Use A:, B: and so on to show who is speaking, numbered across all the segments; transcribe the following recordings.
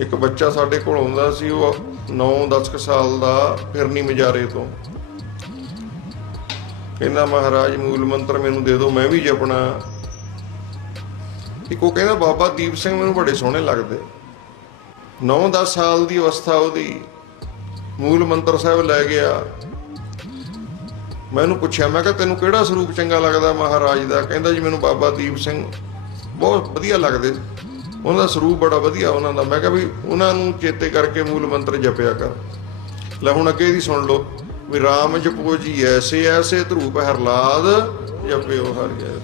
A: ਇੱਕ ਬੱਚਾ ਸਾਡੇ ਕੋਲ ਆਉਂਦਾ ਸੀ, ਉਹ 9-10 ਸਾਲ ਦਾ ਫਿਰਨੀ ਮਜਾਰੇ ਤੋਂ। ਕਹਿੰਦਾ, ਮਹਾਰਾਜ, ਮੂਲ ਮੰਤਰ ਮੈਨੂੰ ਦੇ ਦਿਓ, ਮੈਂ ਵੀ ਜਪਣਾ। ਇੱਕ ਉਹ ਕਹਿੰਦਾ, ਬਾਬਾ ਦੀਪ ਸਿੰਘ ਮੈਨੂੰ ਬੜੇ ਸੋਹਣੇ ਲੱਗਦੇ। 9-10 ਸਾਲ ਦੀ ਅਵਸਥਾ ਉਹਦੀ, ਮੂਲ ਮੰਤਰ ਸਾਹਿਬ ਲੈ ਗਿਆ। ਮੈਨੂੰ ਪੁੱਛਿਆ, ਮੈਂ ਕਿਹਾ, ਤੈਨੂੰ ਕਿਹੜਾ ਸਰੂਪ ਚੰਗਾ ਲੱਗਦਾ ਮਹਾਰਾਜ ਦਾ? ਕਹਿੰਦਾ ਜੀ, ਮੈਨੂੰ ਬਾਬਾ ਦੀਪ ਸਿੰਘ ਬਹੁਤ ਵਧੀਆ ਲੱਗਦੇ। ਉਹਨਾਂ ਦਾ ਸਰੂਪ ਬੜਾ ਵਧੀਆ, ਉਹਨਾਂ ਦਾ। ਮੈਂ ਕਿਹਾ ਵੀ ਉਹਨਾਂ ਨੂੰ ਚੇਤੇ ਕਰਕੇ ਮੂਲ ਮੰਤਰ ਜਪਿਆ ਕਰ। ਲੈ ਹੁਣ ਅੱਗੇ ਦੀ ਸੁਣ ਲਓ, ਵੀ RAM ਜਪੋ ਜੀ, ਐਸੇ ਐਸੇ ਧਰੂਪ ਹਰਲਾਦ ਜਪਿਓ ਹਰਿ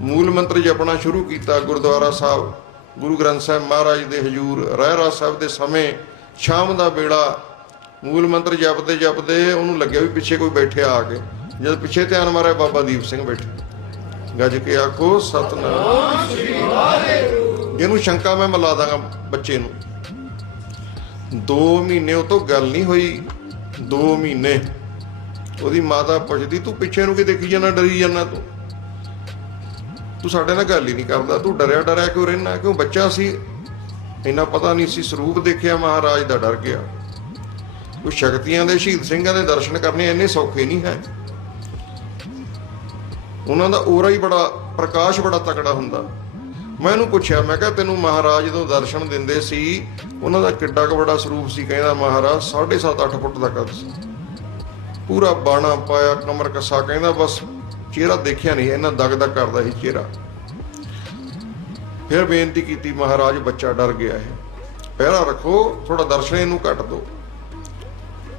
A: ਮੂਲ ਮੰਤਰ ਜਪਣਾ ਸ਼ੁਰੂ ਕੀਤਾ ਗੁਰਦੁਆਰਾ ਸਾਹਿਬ। ਗੁਰੂ ਗ੍ਰੰਥ ਸਾਹਿਬ ਮਹਾਰਾਜ ਦੇ ਹਜੂਰ, ਰਹਿਰਾ ਸਾਹਿਬ ਦੇ ਸਮੇਂ, ਸ਼ਾਮ ਦਾ ਵੇਲਾ ਮੂਲ ਮੰਤਰ ਜਪਦੇ ਜਪਦੇ ਉਹਨੂੰ ਲੱਗਿਆ ਵੀ ਪਿੱਛੇ ਕੋਈ ਬੈਠਿਆ ਆ ਕੇ। ਜਦ ਪਿੱਛੇ ਧਿਆਨ ਮਾਰਿਆ ਬਾਬਾ ਦੀਪ ਸਿੰਘ ਬੈਠੇ। ਗੱਜ ਕੇ ਆਖੋ, ਸਤਨਾਮ। ਇਹਨੂੰ ਸ਼ੰਕਾ ਮੈਂ ਮਿਲਾ ਦਾਂਗਾ ਬੱਚੇ ਨੂੰ। 2 ਮਹੀਨੇ ਉਹ ਤੋਂ ਗੱਲ ਨਹੀਂ ਹੋਈ। 2 ਮਹੀਨੇ। ਉਹਦੀ ਮਾਤਾ ਪੁੱਛਦੀ, ਤੂੰ ਪਿੱਛੇ ਨੂੰ ਕੀ ਦੇਖੀ ਜਾਂਦਾ ਡਰੀ ਜਾਂਦਾ ਤੂੰ? ਤੂੰ ਸਾਡੇ ਨਾਲ ਗੱਲ ਹੀ ਨਹੀਂ ਕਰਦਾ। ਤੂੰ ਡਰਿਆ ਡਰਿਆ ਕਿਉਂ ਰਹਿਣਾ ਕਿਉਂ ਬੱਚਾ ਸੀ? ਇੰਨਾ ਪਤਾ ਨਹੀਂ ਸੀ। ਸਰੂਪ ਦੇਖਿਆ, ਮਹਾਰਾਜ ਦਾ ਡਰ ਗਿਆ। ਉਹ ਸ਼ਕਤੀਆਂ ਦੇ, ਸ਼ਹੀਦ ਸਿੰਘਾਂ ਦੇ ਦਰਸ਼ਨ ਕਰਨੇ ਇੰਨੇ ਸੌਖੇ ਨਹੀਂ ਹੈ। ਉਹਨਾਂ ਦਾ ਔਰਾ ਹੀ ਬੜਾ, ਪ੍ਰਕਾਸ਼ ਬੜਾ ਤਕੜਾ ਹੁੰਦਾ। ਮੈਂ ਇਹਨੂੰ ਪੁੱਛਿਆ, ਮੈਂ ਕਿਹਾ, ਤੈਨੂੰ ਮਹਾਰਾਜ ਜਦੋਂ ਦਰਸ਼ਨ ਦਿੰਦੇ ਸੀ, ਉਹਨਾਂ ਦਾ ਕਿੱਡਾ ਕੁ ਬੜਾ ਸਰੂਪ ਸੀ? ਕਹਿੰਦਾ, ਮਹਾਰਾਜ 7.5 8 ਫੁੱਟ ਦਾ ਕੱਦ ਸੀ। ਪੂਰਾ ਬਾਣਾ ਪਾਇਆ, ਕਮਰ ਕੱਸਾ, ਕਹਿੰਦਾ, ਬਸ ਚਿਹਰਾ ਦੇਖਿਆ ਨਹੀਂ ਇਹਨਾਂ ਦਗ ਦਗ ਕਰਦਾ ਸੀ ਚਿਹਰਾ। ਫਿਰ ਬੇਨਤੀ ਕੀਤੀ, ਮਹਾਰਾਜ, ਬੱਚਾ ਡਰ ਗਿਆ ਹੈ। ਪਹਿਰਾ ਰੱਖੋ ਥੋੜਾ ਦਰਸ਼ਨ ਇਹਨੂੰ ਘੱਟ ਦਿਓ।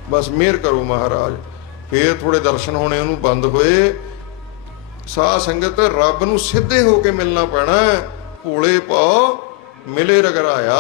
A: ਬਸ ਮਿਹਰ ਕਰੋ ਮਹਾਰਾਜ। ਫੇਰ ਥੋੜੇ ਦਰਸ਼ਨ ਹੋਣੇ ਉਹਨੂੰ ਬੰਦ ਹੋਏ। ਸਾਧ ਸੰਗਤ ਰੱਬ ਨੂੰ ਸਿੱਧੇ ਹੋ ਕੇ ਮਿਲਣਾ ਪੈਣਾ। ਭੋਲੇ ਪਾਓ ਮਿਲੇ ਰਗਰਾਇਆ।